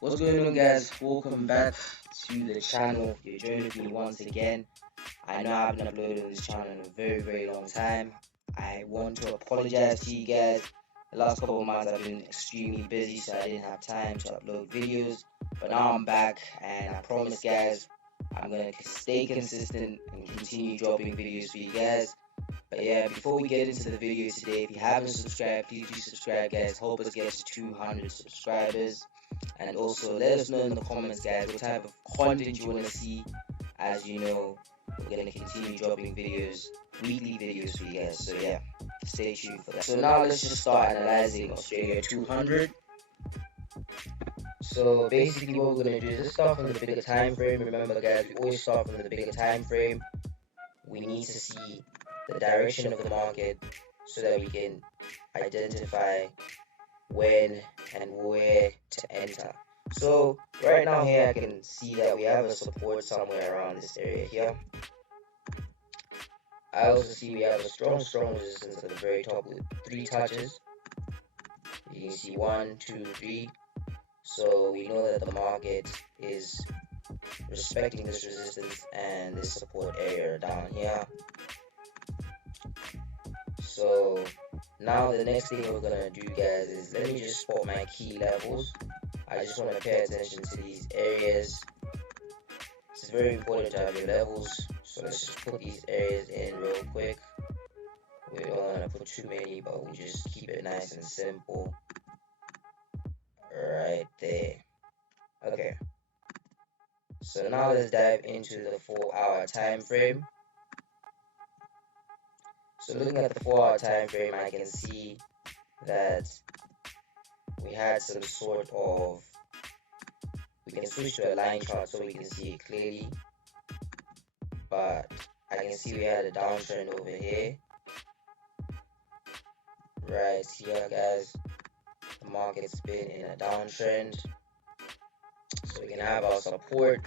What's going on, guys? Welcome back to the channel. You're joining me once again. I know I've been uploading this channel in a very long time. I want to apologize to you guys. The last couple of months I've been extremely busy, so I didn't have time to upload videos. But now I'm back, and I promise, guys, I'm gonna stay consistent and continue dropping videos for you guys. But yeah, before we get into the video today, if you haven't subscribed, please do subscribe, guys. Help us get to 200 subscribers. And also let us know in the comments, guys, what type of content you want to see. As you know, we're going to continue dropping videos, weekly videos for you guys. So yeah, stay tuned for that. So now let's just start analyzing Australia 200. So basically what we're going to do is let's start from the bigger time frame. Remember, guys, we always start from the bigger time frame. We need to see the direction of the market so that we can identify when and where to enter. So right now here I can see that we have a support somewhere around this area here. I also see we have a strong resistance at the very top with 3 touches. You can see 1, 2, 3. So we know that the market is respecting this resistance and this support area down here. So now the next thing we're gonna do, guys, is let me just spot my key levels. I just want to pay attention to these areas. It's very important to have your levels, so let's just put these areas in real quick. We don't want to put too many, but we'll just keep it nice and simple right there. Okay, so now let's dive into the 4-hour time frame. So looking at the 4-hour time frame, I can see that we had some sort of, we can switch to a line chart so we can see it clearly, but I can see we had a downtrend over here. Right here, guys, the market's been in a downtrend, so we can have our support,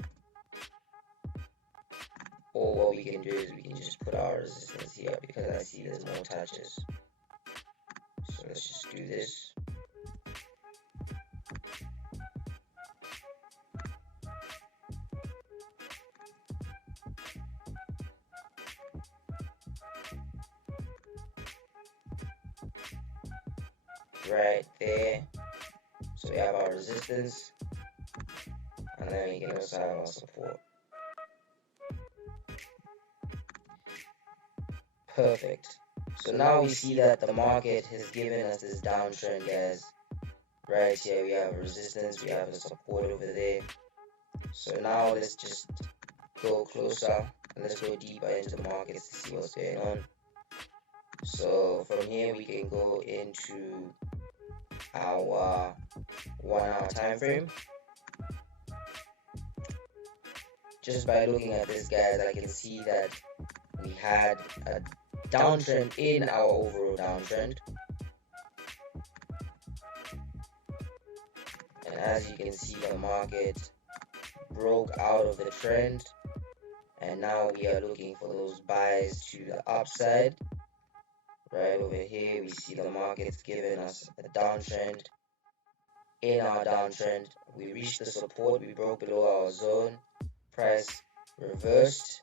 or what we can do is we can just put our resistance here because I see there's more touches. So let's just do this. Right there. So we have our resistance, and then we can also have our support. Perfect. So now we see that the market has given us this downtrend, guys. Right here we have a resistance, we have a support over there. So now let's just go closer and let's go deeper into the markets to see what's going on. So from here we can go into our 1-hour time frame. Just by looking at this, guys, I can see that we had a downtrend in our overall downtrend, and as you can see, the market broke out of the trend, and now we are looking for those buys to the upside. Right over here we see the market's giving us a downtrend. In our downtrend, we reached the support, we broke below our zone, price reversed,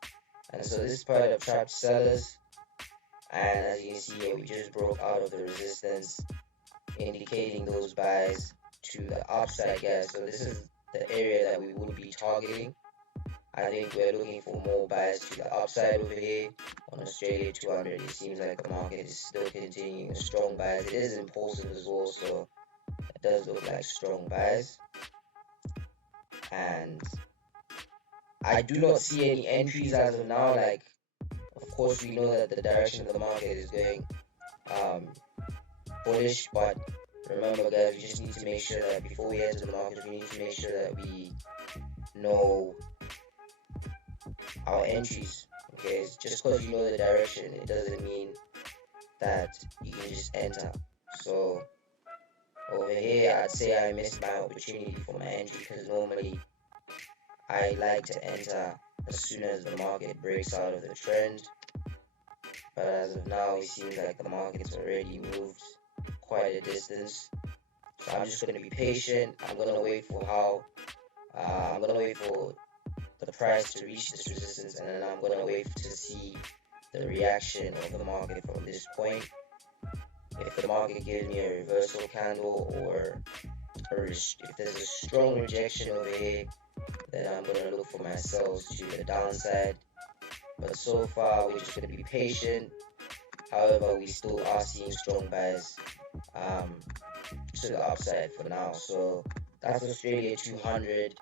and so this is part of trapped sellers. And as you can see here, we just broke out of the resistance, indicating those buys to the upside, guys. So this is the area that we would be targeting. I think we're looking for more buys to the upside over here on Australia 200. It seems like the market is still continuing a strong buys. It is impulsive as well, so it does look like strong buys. And I do not see any entries as of now. Like, of course, we know that the direction of the market is going bullish, but remember, guys, we just need to make sure that before we enter the market, we need to make sure that we know our entries. Okay, just because you know the direction, it doesn't mean that you can just enter. So over here, I'd say I missed my opportunity for my entry because normally I like to enter as soon as the market breaks out of the trend. But as of now, it seems like the market's already moved quite a distance. So I'm just going to be patient. I'm going to wait for I'm going to wait for the price to reach this resistance, and then I'm going to wait to see the reaction of the market from this point. If the market gives me a reversal candle, or if there's a strong rejection over here, then I'm going to look for my sells to the downside. But so far, we're just going to be patient. However, we still are seeing strong buys to the upside for now. So that's Australia 200.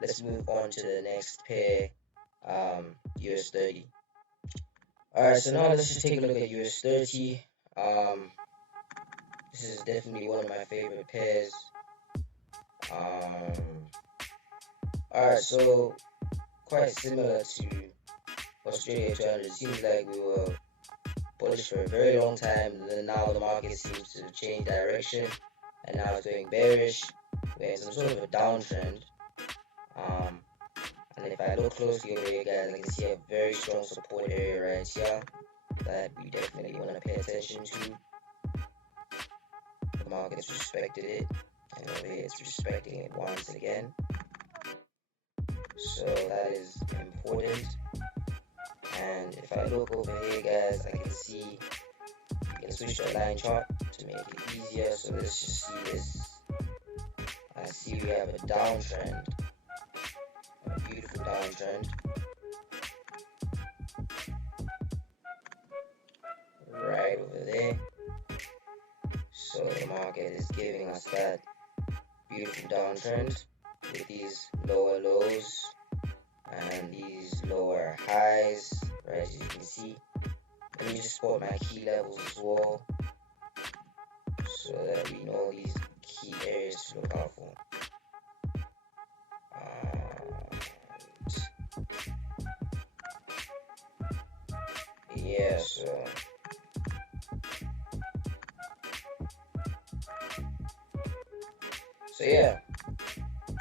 Let's move on to the next pair, US30. Alright, so now let's just take a look at US30. This is definitely one of my favorite pairs. Alright, so quite similar to Australia 200. It seems like we were bullish for a very long time, and then now the market seems to change direction, and now it's going bearish. We're in some sort of a downtrend. And if I look closely over here, guys, I can see a very strong support area right here that we definitely want to pay attention to. The market's respected it, and over here it's respecting it once again. So that is important. And if I look over here, guys, I can see you can switch to a line chart to make it easier. So let's just see this. I see we have a downtrend, a beautiful downtrend. Right over there. So the market is giving us that beautiful downtrend with these lower lows and these lower highs, right, as you can see. Let me just spot my key levels as well, so that we know these key areas to look out for. Yeah, so yeah,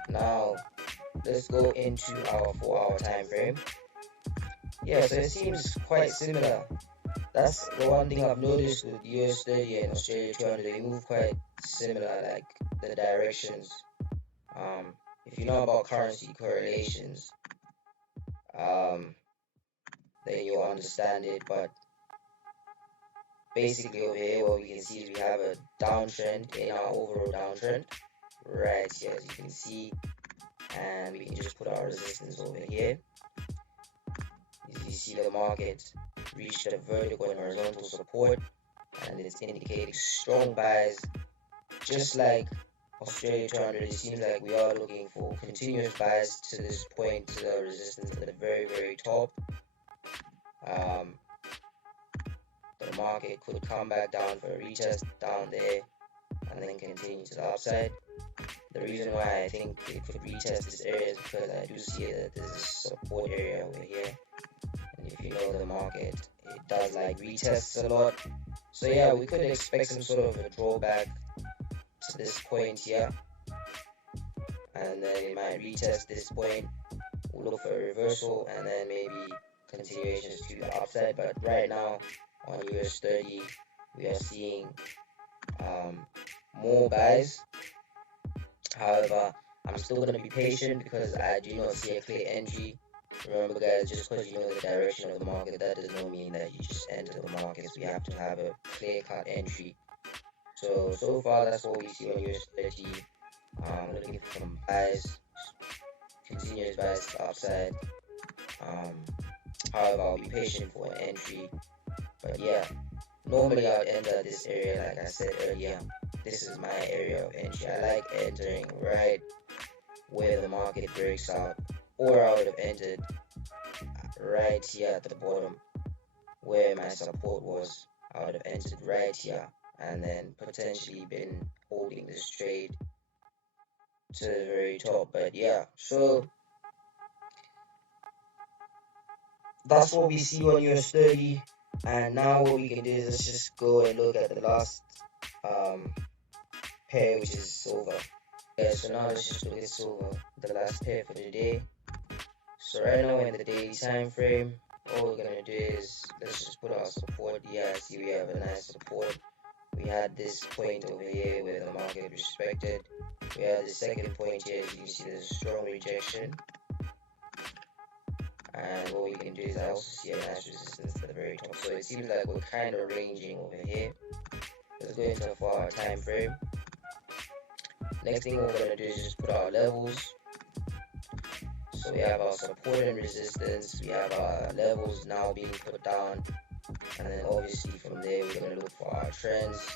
now let's go into our 4-hour time frame. Yeah, so it seems quite similar. That's the one thing I've noticed with US30 and Australia 200. They move quite similar, like the directions. If you know about currency correlations, then you'll understand it. But basically over here, what we can see is we have a downtrend in our overall downtrend right here, as you can see, and we can just put our resistance over here. As you see, the market reached a vertical and horizontal support, and it's indicating strong buys. Just like Australia 200, it seems like we are looking for continuous buys to this point, to the resistance at the very top. The market could come back down for a retest down there and then continue to the upside. The reason why I think it could retest this area is because I do see that there's a support area over here, and if you know the market, it does like retests a lot. So yeah, we could expect some sort of a drawback to this point here, and then it might retest this point. We'll look for a reversal and then maybe continuations to the upside. But right now on US30, we are seeing more buys. However, I'm still going to be patient because I do not see a clear entry. Remember, guys, just because you know the direction of the market, that does not mean that you just enter the markets. We have to have a clear-cut entry. So far, that's what we see on US30. Looking for some buys, continuous buys to the upside. However, I'll be patient for an entry. But yeah, normally I would enter this area, like I said earlier. This is my area of entry. I like entering right where the market breaks out, or I would have entered right here at the bottom where my support was. I would have entered right here and then potentially been holding this trade to the very top. But yeah, so that's what we see on US30. And now what we can do is let's just go and look at the last pair, which is silver. Yeah, so now let's just look at silver, the last pair for the day. So right now in the daily time frame, all we're gonna do is let's just put our support. Yeah, I see we have a nice support we had this point over here where the market respected. We had the second point here. As you can see, there's a strong rejection. And what we can do is I also see a nice resistance at the very top. So it seems like we're kind of ranging over here. Let's go into a 4-hour time frame. Next thing we're going to do is just put our levels. So we have our support and resistance. We have our levels now being put down. And then obviously from there we're going to look for our trends.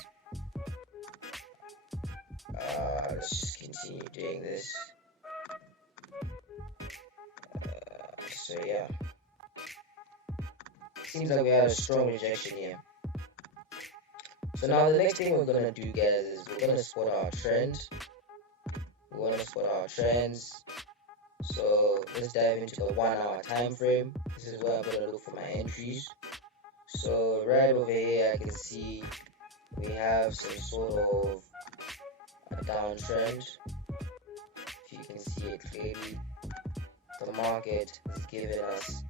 Let's just continue doing this. So yeah. Seems like we had a strong rejection here. So now the next thing we're going to do, guys, is we're going to spot our trend. We want to spot our trends. So let's dive into the 1-hour time frame. This is where I'm going to look for my entries. So right over here I can see we have some sort of a downtrend. If you can see it clearly, the market is giving us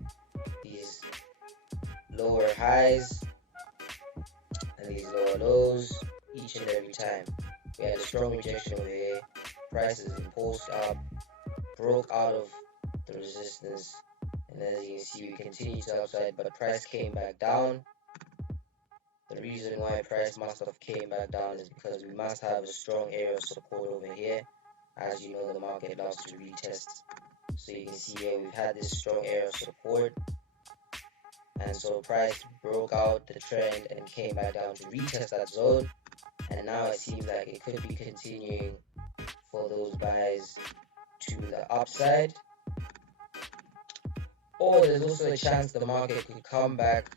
these lower highs and these lower lows each and every time. We had a strong rejection over here. Prices impulsed up, broke out of the resistance, and as you can see we continue to upside, but price came back down. The reason why price must have came back down is because we must have a strong area of support over here. As you know, the market loves to retest. So you can see here we've had this strong area of support, and so price broke out the trend and came back down to retest that zone, and now it seems like it could be continuing for those buys to the upside, or there's also a chance the market could come back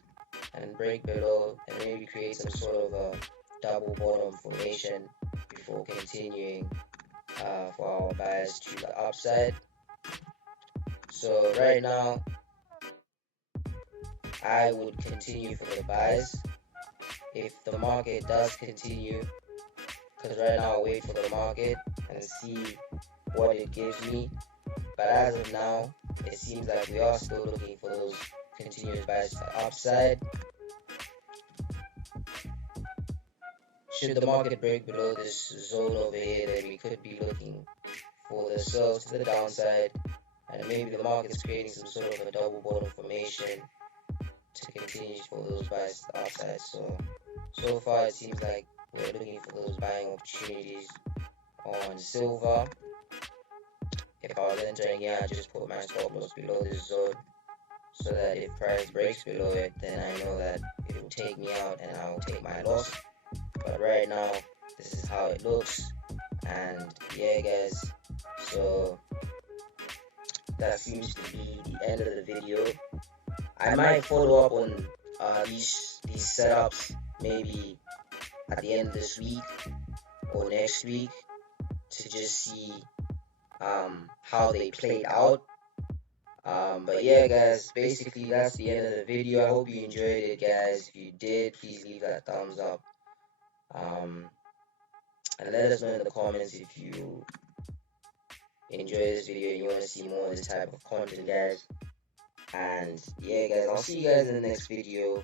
and break below and maybe create some sort of a double bottom formation before continuing for our buys to the upside. So right now I would continue for the buys if the market does continue, because right now I'll wait for the market and see what it gives me. But as of now, it seems like we are still looking for those continuous buys to the upside. Should the market break below this zone over here, then we could be looking for the sells to the downside, and maybe the market's creating some sort of a double bottom formation to continue for those buys to the upside. So far it seems like we're looking for those buying opportunities on silver. If I was entering here, I just put my stop loss below this zone, so that if price breaks below it, then I know that it will take me out and I will take my loss. But right now this is how it looks, and yeah guys, so that seems to be the end of the video. I might follow up on these setups maybe at the end of this week or next week to just see how they played out. But yeah guys, basically that's the end of the video. I hope you enjoyed it, guys. If you did, please leave that thumbs up, and let us know in the comments if you enjoy this video and you want to see more of this type of content, guys. And yeah guys, I'll see you guys in the next video.